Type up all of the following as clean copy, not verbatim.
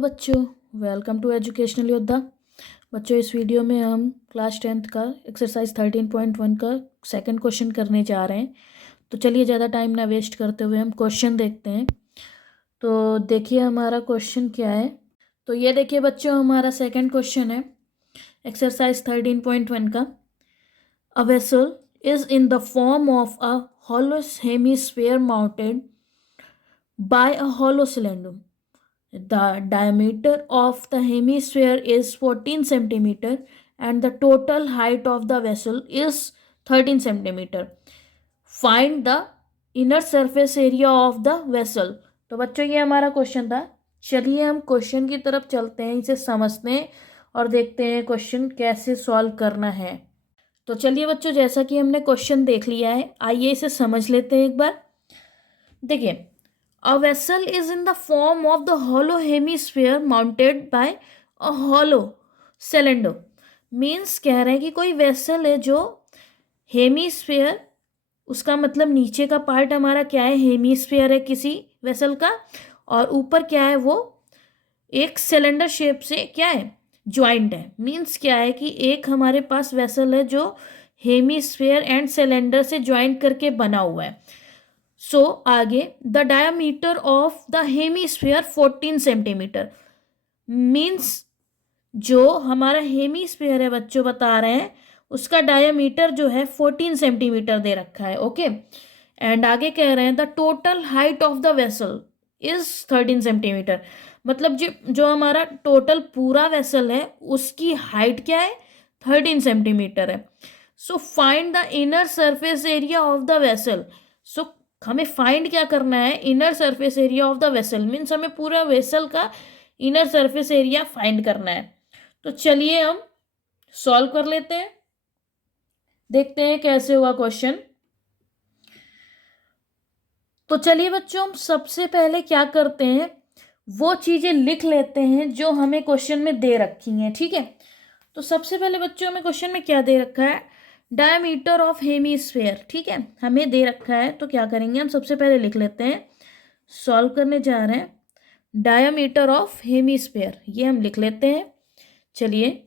बच्चों, welcome to educational योद्धा। बच्चों, इस वीडियो में हम क्लास 10th का एक्सरसाइज 13.1 का सेकंड क्वेश्चन करने जा रहे हैं। तो चलिए ज़्यादा टाइम ना वेस्ट करते हुए हम क्वेश्चन देखते हैं। तो देखिए हमारा क्वेश्चन क्या है। तो ये देखिए बच्चों, हमारा सेकंड क्वेश्चन है एक्सरसाइज 13.1 का। A vessel is in the form of a hollow hemisphere mounted by a hollow cylinder. The diameter of the hemisphere is 14 centimeter and the total height of the vessel is 13 centimeter. Find the inner surface area of the vessel. तो बच्चों ये हमारा question था। चलिए हम question की तरफ चलते हैं, इसे समझते हैं और देखते हैं क्वेश्चन कैसे सॉल्व करना है। तो चलिए बच्चों, जैसा कि हमने क्वेश्चन देख लिया है, आइए इसे समझ लेते हैं एक बार। देखिए, a vessel is in the form of the hollow hemisphere mounted by a hollow cylinder. Means कह रहे हैं कि कोई वेसल है जो हेमीस्फेयर, उसका मतलब नीचे का पार्ट हमारा क्या है, हेमीस्फेयर है किसी वेसल का, और ऊपर क्या है, वो एक सिलेंडर शेप से क्या है, ज्वाइंट है। मीन्स क्या है कि एक हमारे पास वेसल है जो हेमीस्फेयर एंड सिलेंडर से ज्वाइंट करके बना हुआ है। सो आगे, the diameter of the hemisphere 14 centimetre. Means जो हमारा हेमीस्फेयर है बच्चों, बता रहे हैं उसका डायमीटर जो है 14 सेंटीमीटर दे रखा है। ओके, एंड आगे कह रहे हैं the total height of the vessel is 13 centimetre. मतलब जो हमारा टोटल पूरा वेसल है उसकी हाइट क्या है, 13 सेंटीमीटर है। So find the inner surface area of the vessel. So हमें फाइंड क्या करना है, inner surface area of the vessel. Means हमें पूरा वेसल का इनर सरफेस एरिया फाइंड करना है। तो चलिए हम सॉल्व कर लेते हैं, देखते हैं कैसे हुआ क्वेश्चन। तो चलिए बच्चों, हम सबसे पहले क्या करते हैं, वो चीजें लिख लेते हैं जो हमें क्वेश्चन में दे रखी हैं। ठीक है, तो सबसे पहले बच्चों हमें क्वेश्चन में क्या दे रखा है, डायमीटर ऑफ हेमीस्फेयर। ठीक है, हमें दे रखा है, तो क्या करेंगे हम सबसे पहले लिख लेते हैं, सॉल्व करने जा रहे हैं। डायमीटर ऑफ हेमीस्फेयर ये हम लिख लेते हैं। चलिए,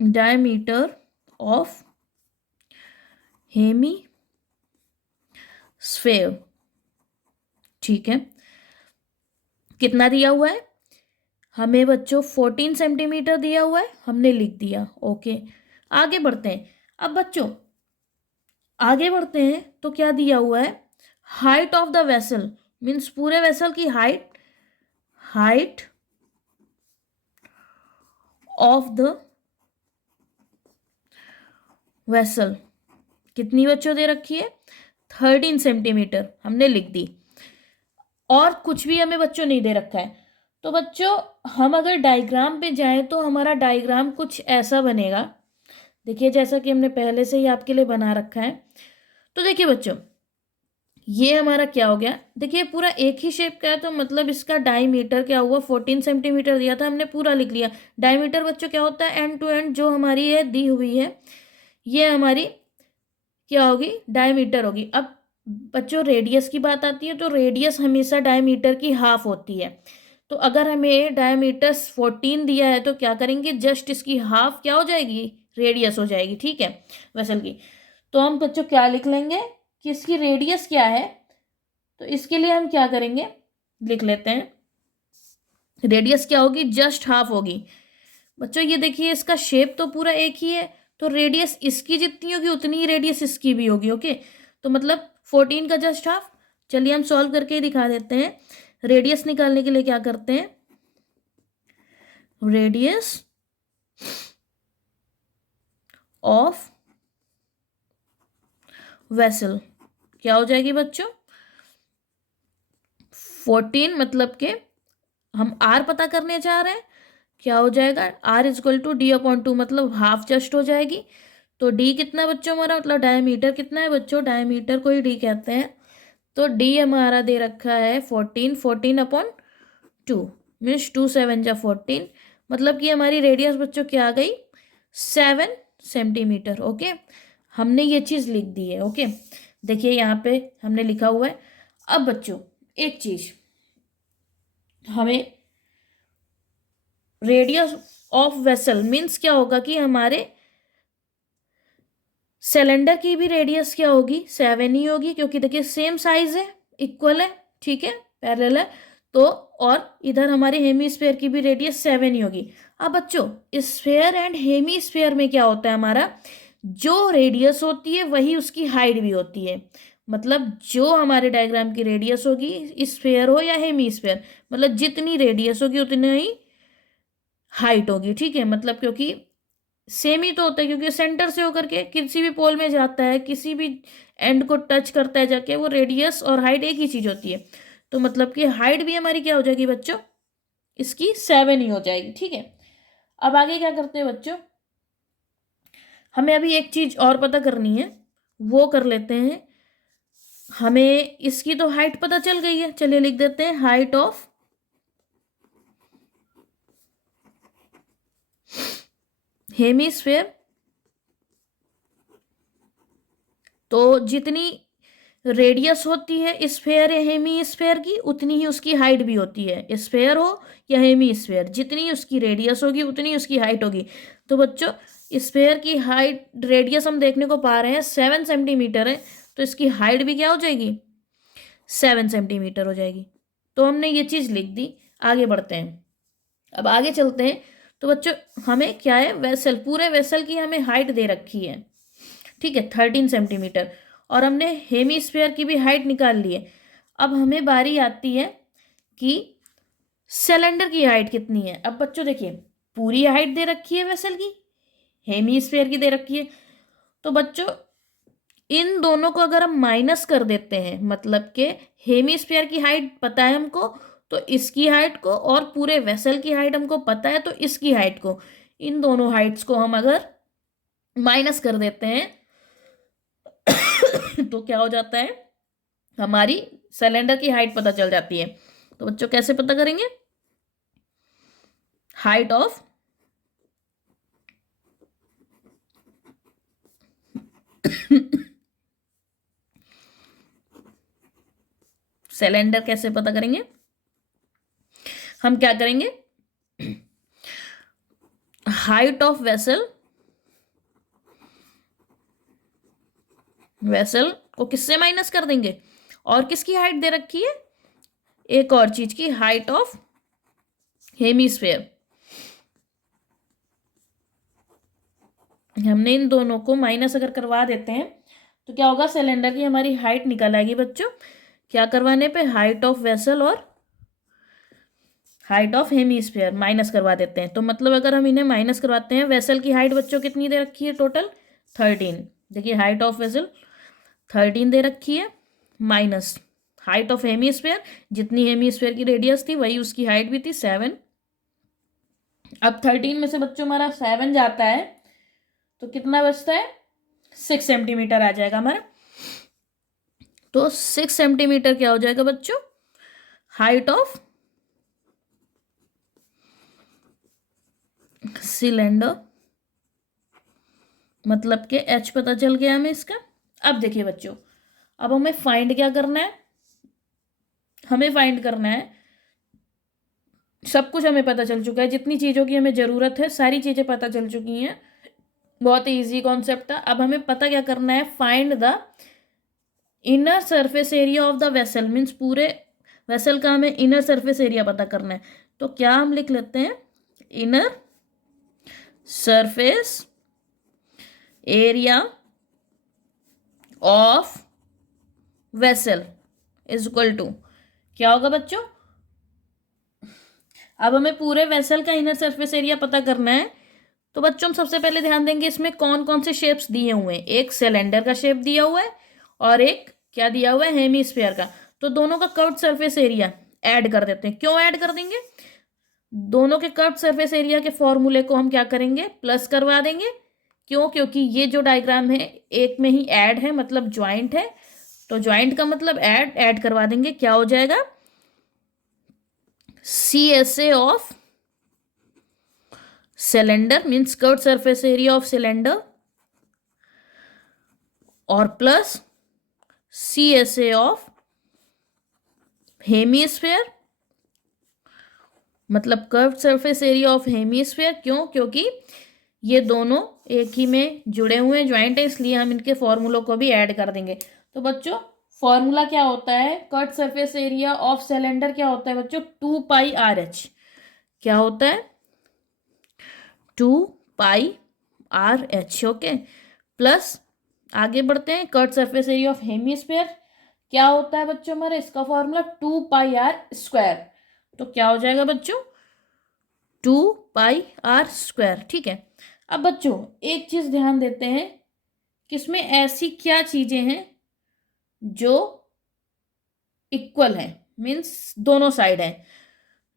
डायमीटर ऑफ हेमीस्फेयर, ठीक है, कितना दिया हुआ है हमें बच्चों, 14 सेंटीमीटर दिया हुआ है, हमने लिख दिया। ओके, आगे बढ़ते हैं। अब बच्चों आगे बढ़ते हैं तो क्या दिया हुआ है, height of the vessel. Means पूरे वेसल की हाइट ऑफ द वेसल कितनी बच्चों दे रखी है, 13 सेंटीमीटर हमने लिख दी, और कुछ भी हमें बच्चों नहीं दे रखा है। तो बच्चों हम अगर डायग्राम पे जाएं तो हमारा डायग्राम कुछ ऐसा बनेगा। देखिए, जैसा कि हमने पहले से ही आपके लिए बना रखा है। तो देखिए बच्चों, ये हमारा क्या हो गया, देखिए पूरा एक ही शेप का है, तो मतलब इसका डायमीटर क्या हुआ, 14 सेंटीमीटर दिया था, हमने पूरा लिख लिया। डायमीटर बच्चों क्या होता है, एंड टू एंड जो हमारी है दी हुई है, ये हमारी क्या होगी, डायमीटर होगी। अब बच्चों रेडियस की बात आती है, तो रेडियस हमेशा डायमीटर की हाफ होती है। तो अगर हमें डायमीटर 14 दिया है तो क्या करेंगे, जस्ट इसकी हाफ क्या हो जाएगी, रेडियस हो जाएगी। ठीक है, वेसल की। तो हम बच्चों क्या लिख लेंगे कि इसकी रेडियस क्या है, तो इसके लिए हम क्या करेंगे, लिख लेते हैं, रेडियस क्या होगी, जस्ट हाफ होगी। बच्चों ये देखिए, इसका शेप तो पूरा एक ही है, तो रेडियस इसकी जितनी होगी उतनी ही रेडियस इसकी भी होगी। ओके, तो मतलब 14 का जस्ट हाफ। चलिए हम सॉल्व करके ही दिखा देते हैं। रेडियस निकालने के लिए क्या करते हैं, रेडियस ऑफ वेसल क्या हो जाएगी बच्चों, 14, मतलब के हम आर पता करने जा रहे हैं, क्या हो जाएगा, r is equal to d upon 2, मतलब हाफ जस्ट हो जाएगी। तो डी कितना बच्चों हमारा, मतलब डायमीटर कितना है बच्चों, डायमीटर को ही डी कहते हैं। तो डी हमारा दे रखा है 14, 14 अपॉन 2, मीन्स 2 7 जा 14, मतलब कि हमारी रेडियस बच्चों क्या आ गई, 7 सेंटीमीटर। ओके, हमने ये चीज़ लिख दी है। ओके, देखिए यहाँ पे हमने लिखा हुआ है। अब बच्चों एक चीज, हमें रेडियस ऑफ वेसल मीन्स क्या होगा कि हमारे सिलेंडर की भी रेडियस क्या होगी, 7 ही होगी, क्योंकि देखिए सेम साइज है, इक्वल है, ठीक है, पैरेलल है। तो और इधर हमारे हेमीस्फेयर की भी रेडियस 7 ही होगी। अब बच्चों स्फेयर एंड हेमीस्फेयर में क्या होता है, हमारा जो रेडियस होती है वही उसकी हाइट भी होती है। मतलब जो हमारे डायग्राम की रेडियस होगी, स्फेयर हो या हेमीस्फेयर, मतलब जितनी रेडियस होगी उतनी ही हाइट होगी, ठीक है। मतलब क्योंकि सेम ही तो होता है, क्योंकि सेंटर से होकर के किसी भी पोल में जाता है, किसी भी एंड को टच करता है जाके, वो रेडियस और हाइट एक ही चीज होती है। तो मतलब कि हाइट भी हमारी क्या हो जाएगी बच्चों, इसकी 7 ही हो जाएगी, ठीक है। अब आगे क्या करते हैं बच्चों, हमें अभी एक चीज और पता करनी है, वो कर लेते हैं। हमें इसकी तो हाइट पता चल गई है, चलिए लिख देते हैं हाइट ऑफ हेमीस्फेयर। तो जितनी रेडियस होती है स्फेयर या हेमी स्फेयर की, उतनी ही उसकी हाइट भी होती है। स्फेयर हो या हेमी स्फेयर, जितनी उसकी रेडियस होगी उतनी उसकी हाइट होगी। तो बच्चों स्फेयर की हाइट, रेडियस हम देखने को पा रहे हैं 7 सेंटीमीटर है, तो इसकी हाइट भी क्या हो जाएगी, 7 सेंटीमीटर हो जाएगी। तो हमने ये चीज लिख दी, आगे बढ़ते हैं। अब आगे चलते हैं। तो बच्चों हमें क्या है, वेसल, पूरे वेसल की हमें हाइट दे रखी है, ठीक है, 13 सेंटीमीटर, और हमने हेमीस्फेयर की भी हाइट निकाल ली है। अब हमें बारी आती है कि सिलेंडर की हाइट कितनी है। अब बच्चों देखिए, पूरी हाइट दे रखी है वेसल की, हेमीस्फेयर की दे रखी है। तो बच्चों इन दोनों को अगर हम माइनस कर देते हैं, मतलब कि हेमीस्फेयर की हाइट पता है हमको, तो इसकी हाइट को, और पूरे वेसल की हाइट हमको पता है, तो इसकी हाइट को, इन दोनों हाइट्स को हम अगर माइनस कर देते हैं तो क्या हो जाता है, हमारी सिलेंडर की हाइट पता चल जाती है। तो बच्चों कैसे पता करेंगे, हाइट ऑफ सिलेंडर कैसे पता करेंगे, हम क्या करेंगे, हाइट ऑफ वेसल, वेसल को किससे माइनस कर देंगे, और किसकी हाइट दे रखी है, एक और चीज की, हाइट ऑफ हेमीस्फेयर। हमने इन दोनों को माइनस अगर करवा देते हैं तो क्या होगा, सिलेंडर की हमारी हाइट निकल आएगी बच्चों, क्या करवाने पे, हाइट ऑफ वेसल और हाइट ऑफ हेमीस्फेयर माइनस करवा देते हैं। तो मतलब अगर हम इन्हें माइनस करवाते हैं, वेसल की हाइट बच्चों कितनी दे रखी है, टोटल 13। देखिए हाइट ऑफ वेसल 13 दे रखी है, माइनस हाइट ऑफ हेमीस्फेयर, जितनी हेमीस्फेयर की रेडियस थी वही उसकी हाइट भी थी, 7। अब 13 में से बच्चों हमारा 7 जाता है, तो कितना बचता है, 6 सेंटीमीटर आ जाएगा हमारा। तो 6 सेंटीमीटर क्या हो जाएगा बच्चों, हाइट ऑफ सिलेंडर। मतलब कि एच पता चल गया हमें इसका। अब देखिए बच्चों, अब हमें फाइंड क्या करना है, हमें फाइंड करना है, सब कुछ हमें पता चल चुका है, जितनी चीज़ों की हमें ज़रूरत है सारी चीज़ें पता चल चुकी हैं, बहुत ही ईजी कॉन्सेप्ट था। अब हमें पता क्या करना है, find the inner surface area of the vessel, means पूरे वेसल का हमें इनर सरफेस एरिया पता करना है। तो क्या हम लिख लेते हैं, inner surface area of vessel is equal to, क्या होगा बच्चों, अब हमें पूरे वेसल का इनर सरफेस एरिया पता करना है। तो बच्चों हम सबसे पहले ध्यान देंगे इसमें कौन कौन से शेप्स दिए हुए हैं, एक सिलेंडर का शेप दिया हुआ है और एक क्या दिया हुआ है, हेमीस्फेयर का। तो दोनों का कर्व्ड सरफेस एरिया ऐड कर देते हैं। क्यों ऐड कर देंगे, दोनों के कर्व्ड सरफेस एरिया के फॉर्मूले को हम क्या करेंगे, प्लस करवा देंगे। क्यों, क्योंकि ये जो डायग्राम है एक में ही ऐड है, मतलब ज्वाइंट है, तो ज्वाइंट का मतलब ऐड, ऐड करवा देंगे, क्या हो जाएगा, CSA of cylinder means curved surface area of cylinder, और प्लस CSA ऑफ हेमीस्फेयर, मतलब curved surface area of hemisphere. क्यों? क्योंकि ये दोनों एक ही में जुड़े हुए हैं, ज्वाइंट है, इसलिए हम इनके फॉर्मूलों को भी ऐड कर देंगे। तो बच्चों फॉर्मूला क्या होता है curved surface area of cylinder? क्या होता है बच्चों? 2πRH। क्या होता है? 2πRH। ओके, प्लस आगे बढ़ते हैं, curved surface area of hemisphere क्या होता है बच्चों हमारा? इसका फॉर्मूला 2πr²। तो क्या हो जाएगा बच्चों? 2πr²। ठीक है। अब बच्चों एक चीज ध्यान देते हैं कि इसमें ऐसी क्या चीजें हैं जो इक्वल है, मीन्स दोनों साइड है।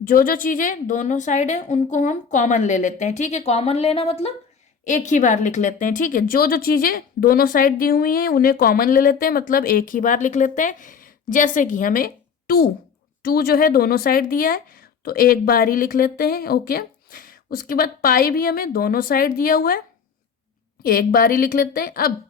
जो जो चीजें दोनों साइड है उनको हम कॉमन ले लेते हैं। ठीक है, कॉमन लेना मतलब एक ही बार लिख लेते हैं। ठीक है, जो जो चीजें दोनों साइड दी हुई हैं उन्हें कॉमन ले लेते हैं, मतलब एक ही बार लिख लेते हैं। जैसे कि हमें टू जो है दोनों साइड दिया है तो एक बार ही लिख लेते हैं। ओके, उसके बाद पाई भी हमें दोनों साइड दिया हुआ है, एक बार ही लिख लेते हैं। अब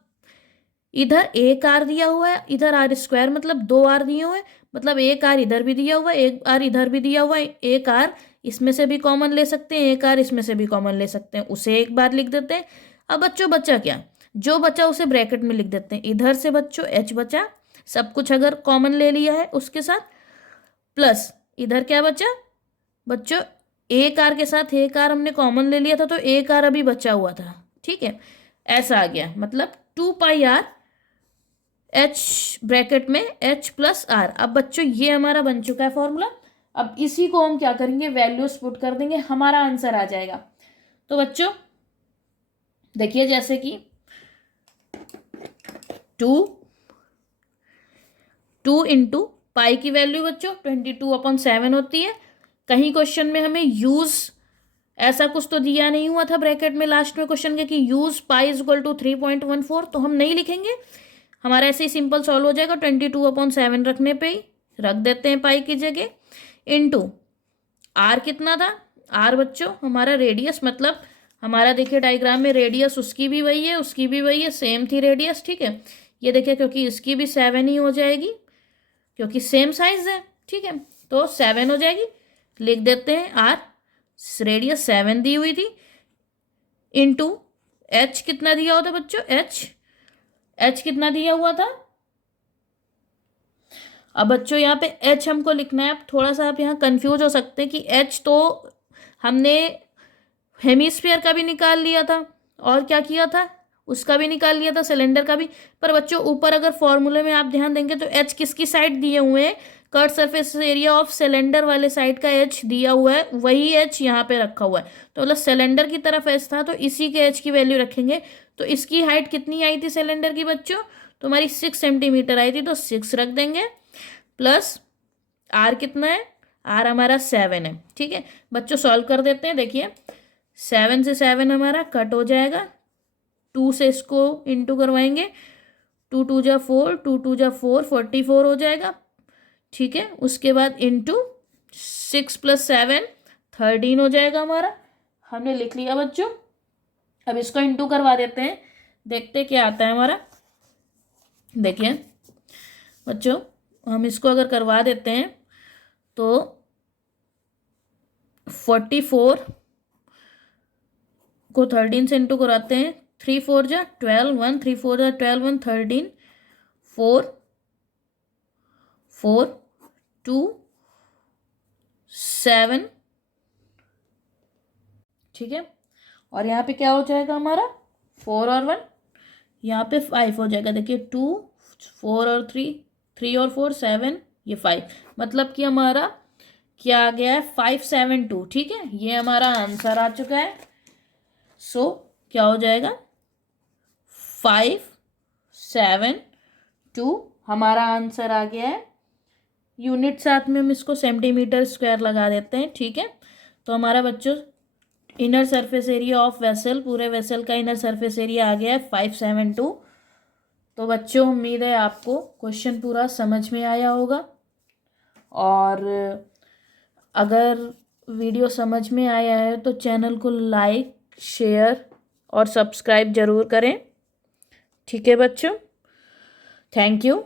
इधर एक आर दिया हुआ है, इधर r², मतलब 2 r दिए हुए हैं, मतलब एक आर इधर भी दिया हुआ है, एक आर इधर भी दिया हुआ है। एक आर इसमें से भी कॉमन ले सकते हैं, एक आर इसमें से भी कॉमन ले सकते हैं, उसे एक बार लिख देते हैं। अब बच्चों बचा क्या? जो बचा उसे ब्रैकेट में लिख देते हैं। इधर से बच्चों h बचा, सब कुछ अगर कॉमन ले लिया है उसके साथ, प्लस इधर क्या बचा बच्चों? एक आर के साथ एक आर हमने कॉमन ले लिया था तो एक आर अभी बचा हुआ था। ठीक है, ऐसा आ गया, मतलब 2πr h ब्रैकेट में h+r। अब बच्चों ये हमारा बन चुका है फॉर्मूला। अब इसी को हम क्या करेंगे? वैल्यूज पुट कर देंगे, हमारा आंसर आ जाएगा। तो बच्चों देखिए, जैसे कि 2 इंटू पाई की वैल्यू बच्चों 22/7 होती है। कहीं क्वेश्चन में हमें यूज ऐसा कुछ तो दिया नहीं हुआ था ब्रैकेट में लास्ट में क्वेश्चन के कि यूज पाई = 3.14, तो हम नहीं लिखेंगे, हमारा ऐसे ही सिंपल सॉल्व हो जाएगा। 22/7 रखने पे ही रख देते हैं पाई की जगह, इनटू आर कितना था? आर बच्चों हमारा रेडियस, मतलब हमारा देखिए डायग्राम में रेडियस उसकी भी वही है, उसकी भी वही है, सेम थी रेडियस। ठीक है, ये देखिए क्योंकि इसकी भी 7 ही हो जाएगी क्योंकि सेम साइज है। ठीक है, तो 7 हो जाएगी, लिख देते हैं आर, रेडियस 7 दी हुई थी, इनटू एच कितना दिया हुआ था बच्चों? एच कितना दिया हुआ था? अब बच्चों यहाँ पे एच हमको लिखना है। अब थोड़ा सा आप यहाँ कंफ्यूज हो सकते हैं कि एच तो हमने हेमीस्फीयर का भी निकाल लिया था और क्या किया था? उसका भी निकाल लिया था, सिलेंडर का भी। पर बच्चों ऊपर अगर फॉर्मूले में आप ध्यान देंगे तो एच किसकी साइड दिए हुए हैं? Curved surface area of cylinder वाले साइड का एच दिया हुआ है, वही एच यहाँ पे रखा हुआ है। तो मतलब सिलेंडर की तरफ एच था तो इसी के एच की वैल्यू रखेंगे। तो इसकी हाइट कितनी आई थी सिलेंडर की बच्चों? तो हमारी 6 सेंटीमीटर आई थी, तो 6 रख देंगे, प्लस आर कितना है? आर हमारा 7 है। ठीक है बच्चों, सॉल्व कर देते हैं। देखिए 7 से 7 हमारा कट हो जाएगा, 2 से इसको इंटू करवाएंगे, 2 2 जा 4, 2 2 जा 4, 44 हो जाएगा। ठीक है, उसके बाद इंटू 6 + 7 13 हो जाएगा हमारा। हमने लिख लिया बच्चों। अब इसको इंटू करवा देते हैं, देखते क्या आता है हमारा। देखिए बच्चों, हम इसको अगर करवा देते हैं तो 44 को 13 से इंटू कराते हैं, 3 4 जा 12, 1 3 4 जा 12, 1 13, 4 4 2 7। ठीक है, और यहाँ पे क्या हो जाएगा हमारा? 4 और 1, यहाँ पे 5 हो जाएगा। देखिए 2 4 और 3, 3 और 4 7, ये 5, मतलब कि हमारा क्या आ गया है? 572। ठीक है, ये हमारा आंसर आ चुका है। सो क्या हो जाएगा? 572 हमारा आंसर आ गया है। यूनिट साथ में हम इसको सेंटीमीटर स्क्वायर लगा देते हैं। ठीक है, तो हमारा बच्चों inner surface area of vessel, पूरे वेसल का इनर सरफेस एरिया आ गया है 572। तो बच्चों उम्मीद है आपको क्वेश्चन पूरा समझ में आया होगा, और अगर वीडियो समझ में आया है तो चैनल को लाइक शेयर और सब्सक्राइब ज़रूर करें। ठीक है बच्चों, थैंक यू।